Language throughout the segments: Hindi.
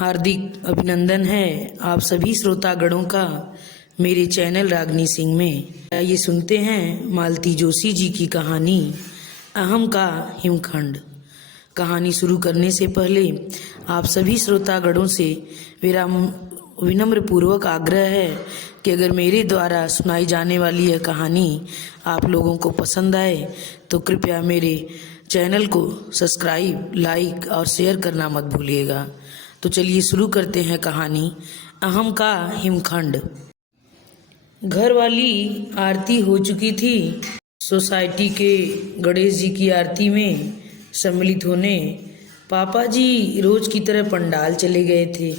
हार्दिक अभिनंदन है आप सभी श्रोतागणों का मेरे चैनल रागनी सिंह में। ये सुनते हैं मालती जोशी जी की कहानी अहम का हिमखंड। कहानी शुरू करने से पहले आप सभी श्रोतागणों से मेरा विनम्र पूर्वक आग्रह है कि अगर मेरे द्वारा सुनाई जाने वाली यह कहानी आप लोगों को पसंद आए तो कृपया मेरे चैनल को सब्सक्राइब, लाइक और शेयर करना मत भूलिएगा। तो चलिए शुरू करते हैं कहानी अहम का हिमखंड। घर वाली आरती हो चुकी थी। सोसाइटी के गणेश जी की आरती में सम्मिलित होने पापा जी रोज की तरह पंडाल चले गए थे।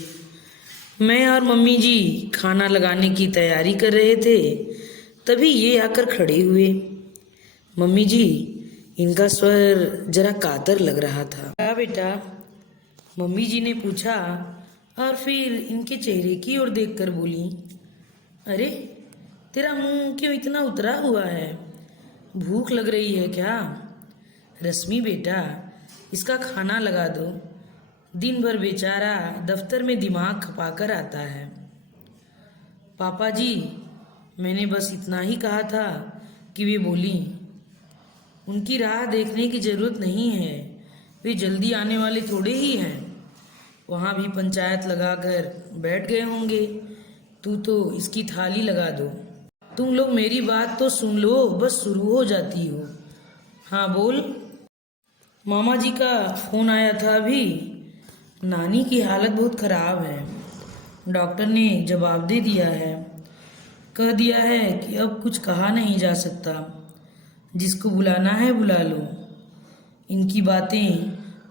मैं और मम्मी जी खाना लगाने की तैयारी कर रहे थे, तभी ये आकर खड़े हुए। मम्मी जी, इनका स्वर जरा कातर लग रहा था। क्या बेटा? मम्मी जी ने पूछा और फिर इनके चेहरे की ओर देखकर बोली, अरे तेरा मुंह क्यों इतना उतरा हुआ है? भूख लग रही है क्या? रश्मि बेटा, इसका खाना लगा दो। दिन भर बेचारा दफ्तर में दिमाग खपाकर आता है। पापा जी, मैंने बस इतना ही कहा था कि वे बोली, उनकी राह देखने की जरूरत नहीं है, वे जल्दी आने वाले थोड़े ही हैं। वहाँ भी पंचायत लगाकर बैठ गए होंगे। तू तो इसकी थाली लगा दो। तुम लोग मेरी बात तो सुन लो, बस शुरू हो जाती हो। हाँ बोल। मामा जी का फोन आया था अभी। नानी की हालत बहुत खराब है, डॉक्टर ने जवाब दे दिया है। कह दिया है कि अब कुछ कहा नहीं जा सकता, जिसको बुलाना है बुला लो। इनकी बातें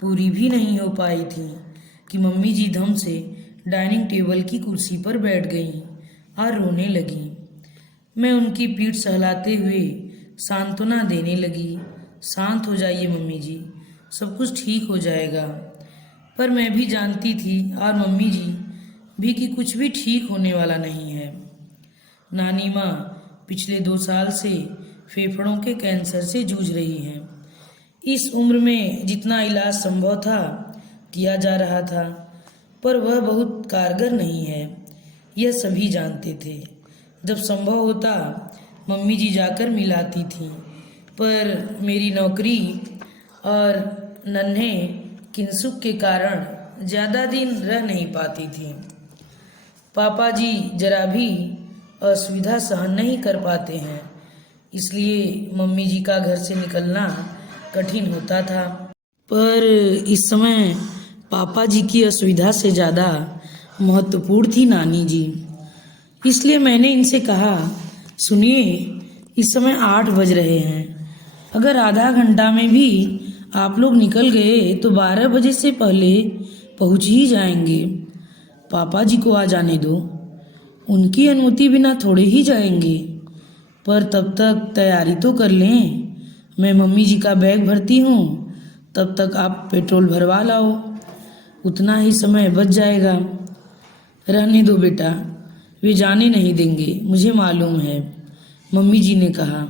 पूरी भी नहीं हो पाई थी कि मम्मी जी धम से डाइनिंग टेबल की कुर्सी पर बैठ गईं और रोने लगीं। मैं उनकी पीठ सहलाते हुए सांत्वना देने लगी। शांत हो जाइए मम्मी जी, सब कुछ ठीक हो जाएगा। पर मैं भी जानती थी और मम्मी जी भी कि कुछ भी ठीक होने वाला नहीं है। नानी माँ पिछले 2 साल से फेफड़ों के कैंसर से जूझ रही हैं। इस उम्र में जितना इलाज संभव था किया जा रहा था, पर वह बहुत कारगर नहीं है, यह सभी जानते थे। जब संभव होता मम्मी जी जाकर मिलाती थीं, पर मेरी नौकरी और नन्हे किंसुक के कारण ज़्यादा दिन रह नहीं पाती थी। पापा जी जरा भी असुविधा सहन नहीं कर पाते हैं, इसलिए मम्मी जी का घर से निकलना कठिन होता था। पर इस समय पापा जी की असुविधा से ज़्यादा महत्वपूर्ण थी नानी जी। इसलिए मैंने इनसे कहा, सुनिए, इस समय 8 बज रहे हैं। अगर आधा घंटा में भी आप लोग निकल गए तो 12 बजे से पहले पहुंच ही जाएंगे। पापा जी को आ जाने दो, उनकी अनुमति बिना थोड़े ही जाएंगे। पर तब तक तैयारी तो कर लें। मैं मम्मी जी का बैग भरती हूँ, तब तक आप पेट्रोल भरवा लाओ, उतना ही समय बच जाएगा। रहने दो बेटा, वे जाने नहीं देंगे, मुझे मालूम है। मम्मी जी ने कहा,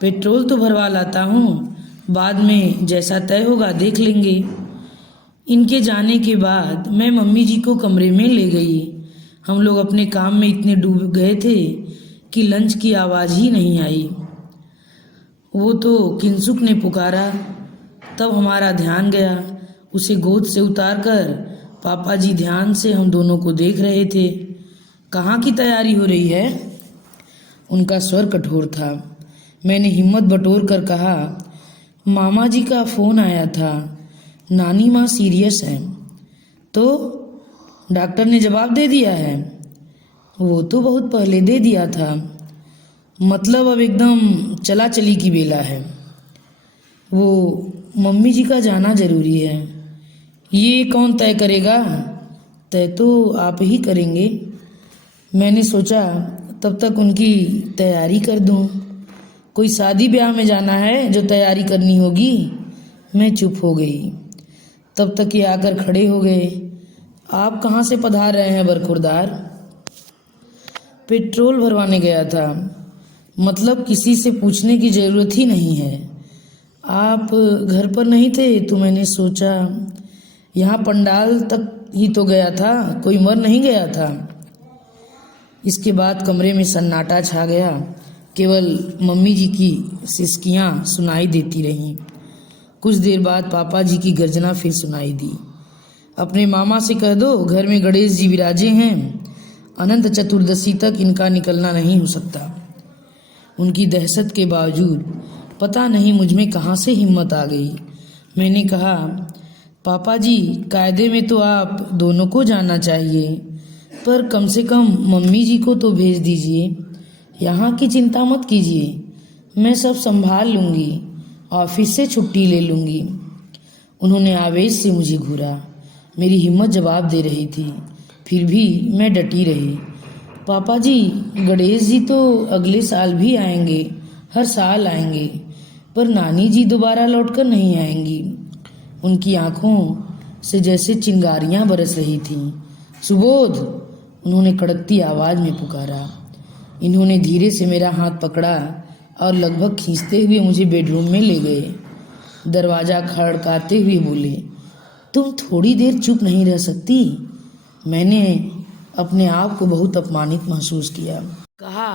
पेट्रोल तो भरवा लाता हूँ, बाद में जैसा तय होगा देख लेंगे। इनके जाने के बाद मैं मम्मी जी को कमरे में ले गई। हम लोग अपने काम में इतने डूब गए थे कि लंच की आवाज़ ही नहीं आई। वो तो किंसुक ने पुकारा, तब हमारा ध्यान गया। उसे गोद से उतारकर पापा जी ध्यान से हम दोनों को देख रहे थे। कहाँ की तैयारी हो रही है? उनका स्वर कठोर था। मैंने हिम्मत बटोर कर कहा, मामा जी का फ़ोन आया था, नानी माँ सीरियस है। तो डॉक्टर ने जवाब दे दिया है? वो तो बहुत पहले दे दिया था, मतलब अब एकदम चला चली की बेला है। वो मम्मी जी का जाना जरूरी है। ये कौन तय करेगा? तय तो आप ही करेंगे। मैंने सोचा तब तक उनकी तैयारी कर दूं। कोई शादी ब्याह में जाना है जो तैयारी करनी होगी। मैं चुप हो गई। तब तक ये आकर खड़े हो गए। आप कहाँ से पधार रहे हैं बरखुरदार? पेट्रोल भरवाने गया था, मतलब किसी से पूछने की ज़रूरत ही नहीं है। आप घर पर नहीं थे तो मैंने सोचा यहाँ पंडाल तक ही तो गया था, कोई मर नहीं गया था। इसके बाद कमरे में सन्नाटा छा गया। केवल मम्मी जी की सिसकियाँ सुनाई देती रहीं। कुछ देर बाद पापा जी की गर्जना फिर सुनाई दी। अपने मामा से कह दो घर में गणेश जी विराजे हैं, अनंत चतुर्दशी तक इनका निकलना नहीं हो सकता। उनकी दहशत के बावजूद पता नहीं मुझ में कहाँ से हिम्मत आ गई। मैंने कहा, पापा जी कायदे में तो आप दोनों को जाना चाहिए, पर कम से कम मम्मी जी को तो भेज दीजिए। यहाँ की चिंता मत कीजिए, मैं सब संभाल लूँगी, ऑफिस से छुट्टी ले लूँगी। उन्होंने आवेश से मुझे घूरा। मेरी हिम्मत जवाब दे रही थी, फिर भी मैं डटी रही। पापा जी गणेश जी तो अगले साल भी आएंगे, हर साल आएंगे, पर नानी जी दोबारा लौटकर नहीं आएंगी। उनकी आंखों से जैसे चिंगारियां बरस रही थीं। सुबोध, उन्होंने कड़कती आवाज़ में पुकारा। इन्होंने धीरे से मेरा हाथ पकड़ा और लगभग खींचते हुए मुझे बेडरूम में ले गए। दरवाज़ा खड़काते हुए बोले, तुम थोड़ी देर चुप नहीं रह सकती? मैंने अपने आप को बहुत अपमानित महसूस किया। कहा,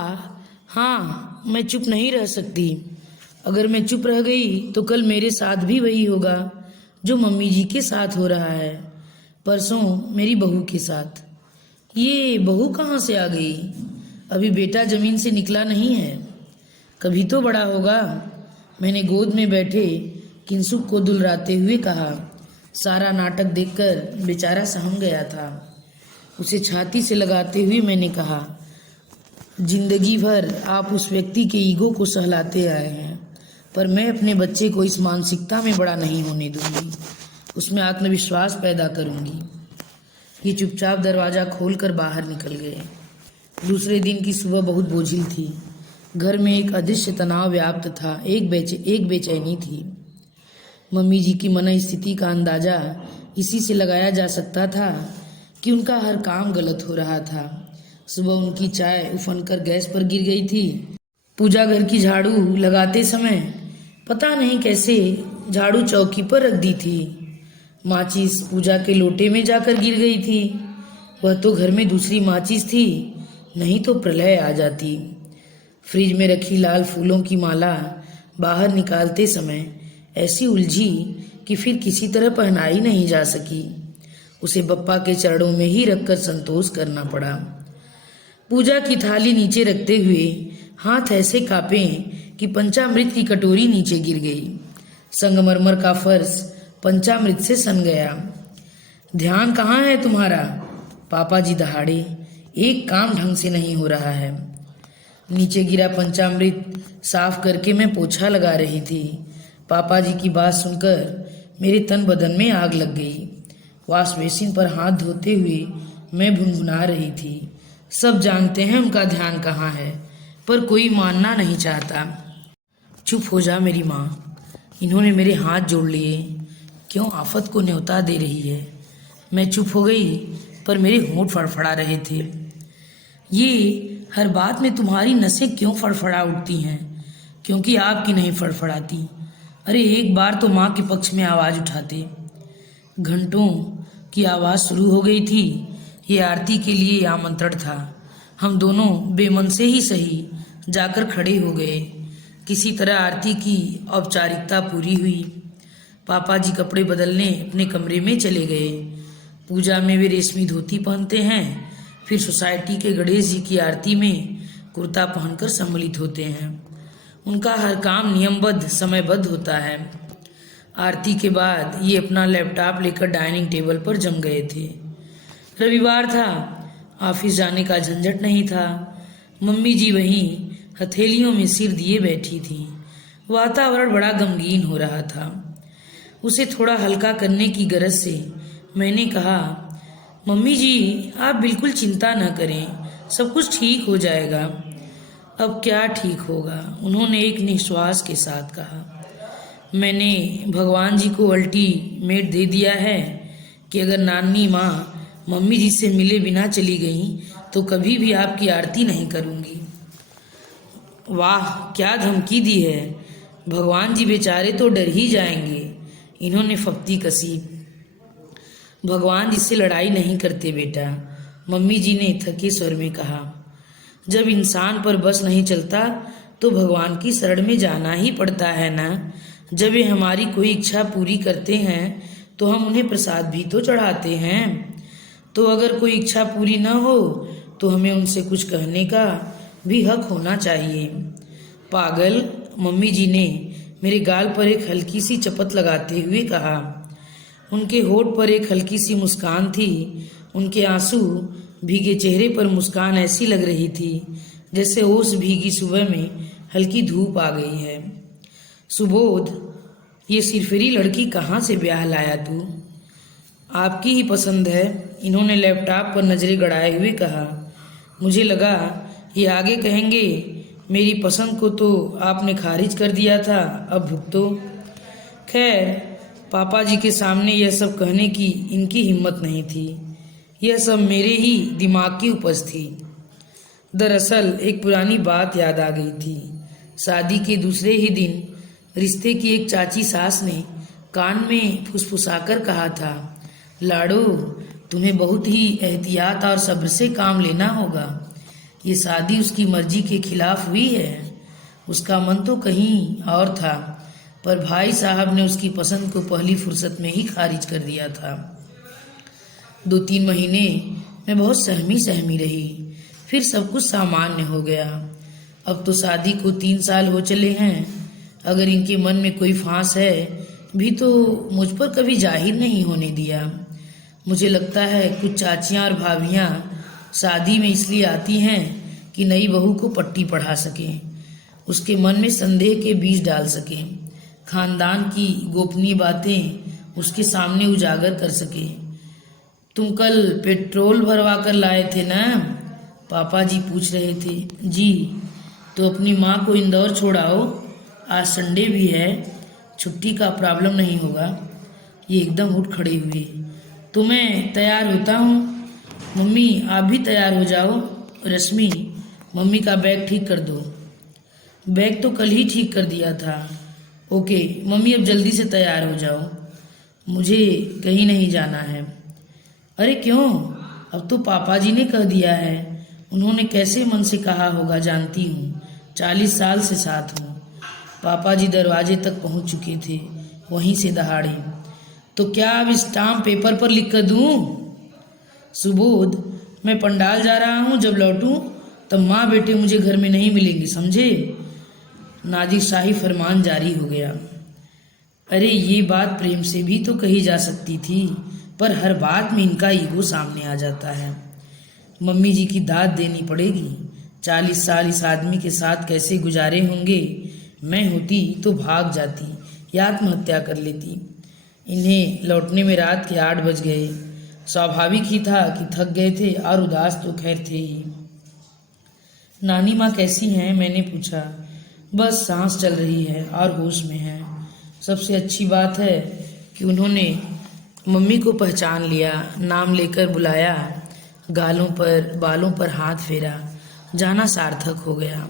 हाँ मैं चुप नहीं रह सकती। अगर मैं चुप रह गई तो कल मेरे साथ भी वही होगा जो मम्मी जी के साथ हो रहा है, परसों मेरी बहू के साथ। ये बहू कहाँ से आ गई? अभी बेटा जमीन से निकला नहीं है, कभी तो बड़ा होगा। मैंने गोद में बैठे किंसुक को दुलराते हुए कहा। सारा नाटक देखकर बेचारा सहम गया था। उसे छाती से लगाते हुए मैंने कहा, जिंदगी भर आप उस व्यक्ति के ईगो को सहलाते आए हैं, पर मैं अपने बच्चे को इस मानसिकता में बड़ा नहीं होने दूंगी। उसमें आत्मविश्वास पैदा करूंगी। ये चुपचाप दरवाज़ा खोलकर बाहर निकल गए। दूसरे दिन की सुबह बहुत बोझिल थी। घर में एक अदृश्य तनाव व्याप्त था, एक बेचैनी थी। मम्मी जी की मन स्थिति का अंदाज़ा इसी से लगाया जा सकता था कि उनका हर काम गलत हो रहा था। सुबह उनकी चाय उफनकर गैस पर गिर गई थी। पूजा घर की झाड़ू लगाते समय पता नहीं कैसे झाड़ू चौकी पर रख दी थी। माचिस पूजा के लोटे में जाकर गिर गई थी। वह तो घर में दूसरी माचिस थी, नहीं तो प्रलय आ जाती। फ्रिज में रखी लाल फूलों की माला बाहर निकालते समय ऐसी उलझी कि फिर किसी तरह पहनाई नहीं जा सकी। उसे बप्पा के चरणों में ही रखकर संतोष करना पड़ा। पूजा की थाली नीचे रखते हुए हाथ ऐसे कांपे कि पंचामृत की कटोरी नीचे गिर गई। संगमरमर का फर्श पंचामृत से सन गया। ध्यान कहाँ है तुम्हारा? पापा जी दहाड़े। एक काम ढंग से नहीं हो रहा है। नीचे गिरा पंचामृत साफ करके मैं पोछा लगा रही थी। पापा जी की बात सुनकर मेरे तन बदन में आग लग गई। वॉश बेसिन पर हाथ धोते हुए मैं भुनभुना रही थी। सब जानते हैं उनका ध्यान कहाँ है, पर कोई मानना नहीं चाहता। चुप हो जा मेरी माँ। इन्होंने मेरे हाथ जोड़ लिए। क्यों आफत को न्योता दे रही है? मैं चुप हो गई, पर मेरे होंठ फड़फड़ा रहे थे। ये हर बात में तुम्हारी नसें क्यों फड़फड़ा उठती हैं? क्योंकि आपकी नहीं फड़फड़ाती। अरे एक बार तो माँ के पक्ष में आवाज़ उठाते। घंटों की आवाज़ शुरू हो गई थी। ये आरती के लिए आमंत्रण था। हम दोनों बेमन से ही सही जाकर खड़े हो गए। किसी तरह आरती की औपचारिकता पूरी हुई। पापा जी कपड़े बदलने अपने कमरे में चले गए। पूजा में वे रेशमी धोती पहनते हैं, फिर सोसाइटी के गणेश जी की आरती में कुर्ता पहनकर सम्मिलित होते हैं। उनका हर काम नियमबद्ध समयबद्ध होता है। आरती के बाद ये अपना लैपटॉप लेकर डाइनिंग टेबल पर जम गए थे। रविवार था, ऑफिस जाने का झंझट नहीं था। मम्मी जी वहीं हथेलियों में सिर दिए बैठी थी। वातावरण बड़ा गमगीन हो रहा था। उसे थोड़ा हल्का करने की गरज से मैंने कहा, मम्मी जी आप बिल्कुल चिंता न करें, सब कुछ ठीक हो जाएगा। अब क्या ठीक होगा? उन्होंने एक निश्वास के साथ कहा। मैंने भगवान जी को अल्टीमेट दे दिया है कि अगर नानी माँ मम्मी जी से मिले बिना चली गई तो कभी भी आपकी आरती नहीं करूँगी। वाह क्या धमकी दी है! भगवान जी बेचारे तो डर ही जाएंगे। इन्होंने फप्ती कसी। भगवान इससे लड़ाई नहीं करते बेटा, मम्मी जी ने थके स्वर में कहा। जब इंसान पर बस नहीं चलता तो भगवान की शरण में जाना ही पड़ता है ना। जब वे हमारी कोई इच्छा पूरी करते हैं तो हम उन्हें प्रसाद भी तो चढ़ाते हैं। तो अगर कोई इच्छा पूरी न हो तो हमें उनसे कुछ कहने का भी हक होना चाहिए। पागल, मम्मी जी ने मेरे गाल पर एक हल्की सी चपत लगाते हुए कहा। उनके होठ पर एक हल्की सी मुस्कान थी। उनके आंसू भीगे चेहरे पर मुस्कान ऐसी लग रही थी जैसे ओस भीगी सुबह में हल्की धूप आ गई है। सुबोध, ये सिरफिरी लड़की कहाँ से ब्याह लाया तू? आपकी ही पसंद है, इन्होंने लैपटॉप पर नजरें गड़ाए हुए कहा। मुझे लगा ये आगे कहेंगे मेरी पसंद को तो आपने खारिज कर दिया था, अब भुगतो। खैर, पापा जी के सामने यह सब कहने की इनकी हिम्मत नहीं थी। यह सब मेरे ही दिमाग की उपज थी। दरअसल एक पुरानी बात याद आ गई थी। शादी के दूसरे ही दिन रिश्ते की एक चाची सास ने कान में फुसफुसाकर कहा था, लाडो, तुम्हें बहुत ही एहतियात और सब्र से काम लेना होगा। ये शादी उसकी मर्जी के खिलाफ हुई है। उसका मन तो कहीं और था, पर भाई साहब ने उसकी पसंद को पहली फुर्सत में ही खारिज कर दिया था। 2-3 महीने मैं बहुत सहमी सहमी रही, फिर सब कुछ सामान्य हो गया। अब तो शादी को 3 साल हो चले हैं। अगर इनके मन में कोई फांस है भी तो मुझ पर कभी जाहिर नहीं होने दिया। मुझे लगता है कुछ चाचियां और भाभियां शादी में इसलिए आती हैं कि नई बहू को पट्टी पढ़ा सकें, उसके मन में संदेह के बीज डाल सकें, खानदान की गोपनीय बातें उसके सामने उजागर कर सकें। तुम कल पेट्रोल भरवा कर लाए थे ना? पापा जी पूछ रहे थे। जी। तो अपनी माँ को इंदौर छोड़ाओ, आज संडे भी है, छुट्टी का प्रॉब्लम नहीं होगा। ये एकदम उठ खड़े हुए। तो मैं तैयार होता हूँ। मम्मी आप भी तैयार हो जाओ। रश्मि, मम्मी का बैग ठीक कर दो। बैग तो कल ही ठीक कर दिया था। ओके मम्मी, अब जल्दी से तैयार हो जाओ, मुझे कहीं नहीं जाना है। अरे क्यों? अब तो पापा जी ने कह दिया है। उन्होंने कैसे मन से कहा होगा जानती हूँ, 40 साल से साथ हूँ। पापा जी दरवाजे तक पहुँच चुके थे, वहीं से दहाड़े। तो क्या अब स्टाम्प पेपर पर लिख कर दूँ? सुबोध, मैं पंडाल जा रहा हूँ, जब लौटूँ तब माँ बेटे मुझे घर में नहीं मिलेंगे, समझे? नादिर शाही फरमान जारी हो गया। अरे ये बात प्रेम से भी तो कही जा सकती थी, पर हर बात में इनका ईगो सामने आ जाता है। मम्मी जी की दाद देनी पड़ेगी। 40 साल इस आदमी के साथ कैसे गुजारे होंगे। मैं होती तो भाग जाती या आत्महत्या कर लेती। इन्हें लौटने में रात के 8 बज गए। स्वाभाविक ही था कि थक गए थे और उदास तो खैर थे ही। नानी माँ कैसी हैं? मैंने पूछा। बस सांस चल रही है और होश में है। सबसे अच्छी बात है कि उन्होंने मम्मी को पहचान लिया, नाम लेकर बुलाया, गालों पर बालों पर हाथ फेरा, जाना सार्थक हो गया।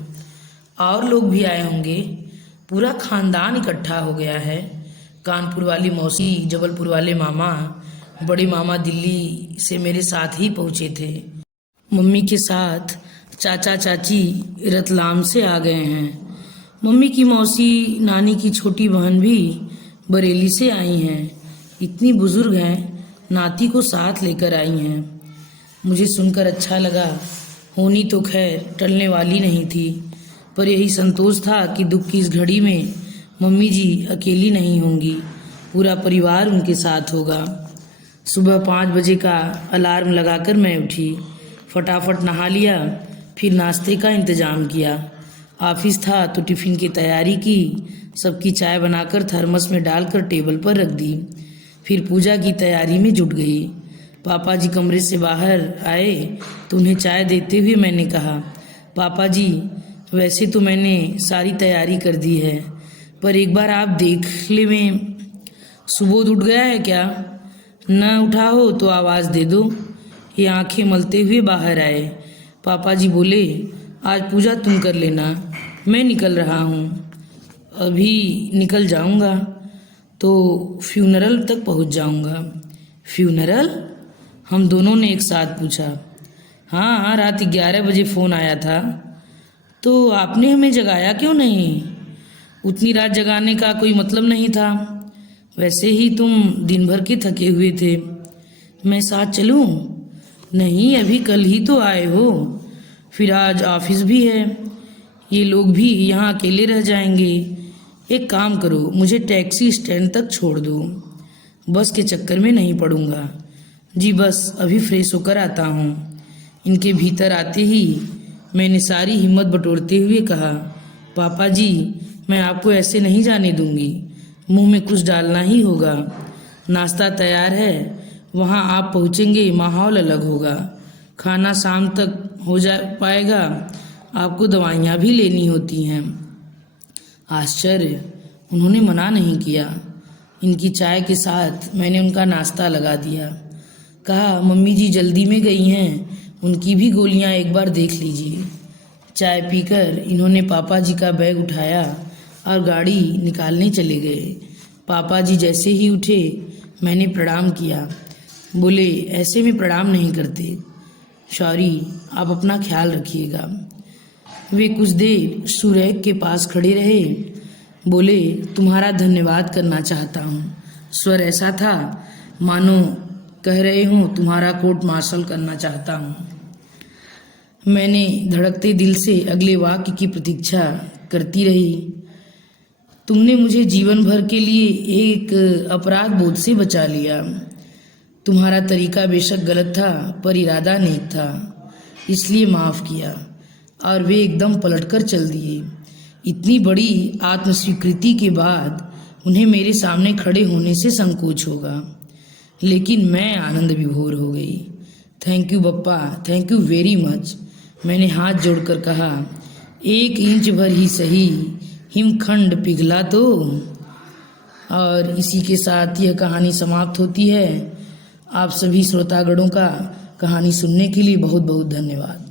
और लोग भी आए होंगे, पूरा खानदान इकट्ठा हो गया है। कानपुर वाली मौसी, जबलपुर वाले मामा, बड़े मामा दिल्ली से मेरे साथ ही पहुँचे थे। मम्मी के साथ चाचा चाची रतलाम से आ गए हैं। मम्मी की मौसी, नानी की छोटी बहन भी बरेली से आई हैं। इतनी बुजुर्ग हैं, नाती को साथ लेकर आई हैं। मुझे सुनकर अच्छा लगा। होनी तो खैर टलने वाली नहीं थी, पर यही संतोष था कि दुख की इस घड़ी में मम्मी जी अकेली नहीं होंगी, पूरा परिवार उनके साथ होगा। सुबह 5 बजे का अलार्म लगाकर मैं उठी, फटाफट नहा लिया, फिर नाश्ते का इंतजाम किया। ऑफिस था तो टिफ़िन की तैयारी की, सबकी चाय बनाकर थर्मस में डालकर टेबल पर रख दी। फिर पूजा की तैयारी में जुट गई। पापा जी कमरे से बाहर आए तो उन्हें चाय देते हुए मैंने कहा, पापा जी वैसे तो मैंने सारी तैयारी कर दी है, पर एक बार आप देख ले। में सुबोध उठ गया है क्या? न उठा हो तो आवाज़ दे दो। ये आंखें मलते हुए बाहर आए। पापा जी बोले, आज पूजा तुम कर लेना, मैं निकल रहा हूँ। अभी निकल जाऊँगा तो फ्यूनरल तक पहुँच जाऊँगा। फ्यूनरल? हम दोनों ने एक साथ पूछा। हाँ हाँ, रात 11 बजे फ़ोन आया था। तो आपने हमें जगाया क्यों नहीं? उतनी रात जगाने का कोई मतलब नहीं था। वैसे ही तुम दिन भर के थके हुए थे। मैं साथ चलूं? नहीं, अभी कल ही तो आए हो। फिर आज ऑफिस भी है। ये लोग भी यहाँ अकेले रह जाएंगे। एक काम करो, मुझे टैक्सी स्टैंड तक छोड़ दो। बस के चक्कर में नहीं पड़ूंगा। जी बस अभी फ्रेश होकर आता हूँ। इनके भीतर आते ही मैंने सारी हिम्मत बटोरते हुए कहा, पापा जी, मैं आपको ऐसे नहीं जाने दूंगी। मुंह में कुछ डालना ही होगा। नाश्ता तैयार है, वहाँ आप पहुँचेंगे माहौल अलग होगा। खाना शाम तक हो जा पाएगा। आपको दवाइयाँ भी लेनी होती हैं। आश्चर्य, उन्होंने मना नहीं किया। इनकी चाय के साथ मैंने उनका नाश्ता लगा दिया। कहा, मम्मी जी जल्दी में गई हैं, उनकी भी गोलियां एक बार देख लीजिए। चाय पीकर इन्होंने पापा जी का बैग उठाया और गाड़ी निकालने चले गए। पापा जी जैसे ही उठे मैंने प्रणाम किया। बोले, ऐसे में प्रणाम नहीं करते। सॉरी, आप अपना ख्याल रखिएगा। वे कुछ देर सुरैक के पास खड़े रहे। बोले, तुम्हारा धन्यवाद करना चाहता हूँ। स्वर ऐसा था मानो कह रहे हूँ तुम्हारा कोर्ट मार्शल करना चाहता हूँ। मैंने धड़कते दिल से अगले वाक्य की प्रतीक्षा करती रही। तुमने मुझे जीवन भर के लिए एक अपराध बोध से बचा लिया। तुम्हारा तरीका बेशक गलत था पर इरादा नेक था, इसलिए माफ़ किया। और वे एकदम पलटकर चल दिए। इतनी बड़ी आत्मस्वीकृति के बाद उन्हें मेरे सामने खड़े होने से संकोच होगा, लेकिन मैं आनंद विभोर हो गई। Thank you Bappa, thank you very much. मैंने हाथ जोड़कर कहा, 1 इंच भर ही सही, हिमखंड पिघला तो। और इसी के साथ यह कहानी समाप्त होती है। आप सभी श्रोतागणों का कहानी सुनने के लिए बहुत बहुत धन्यवाद।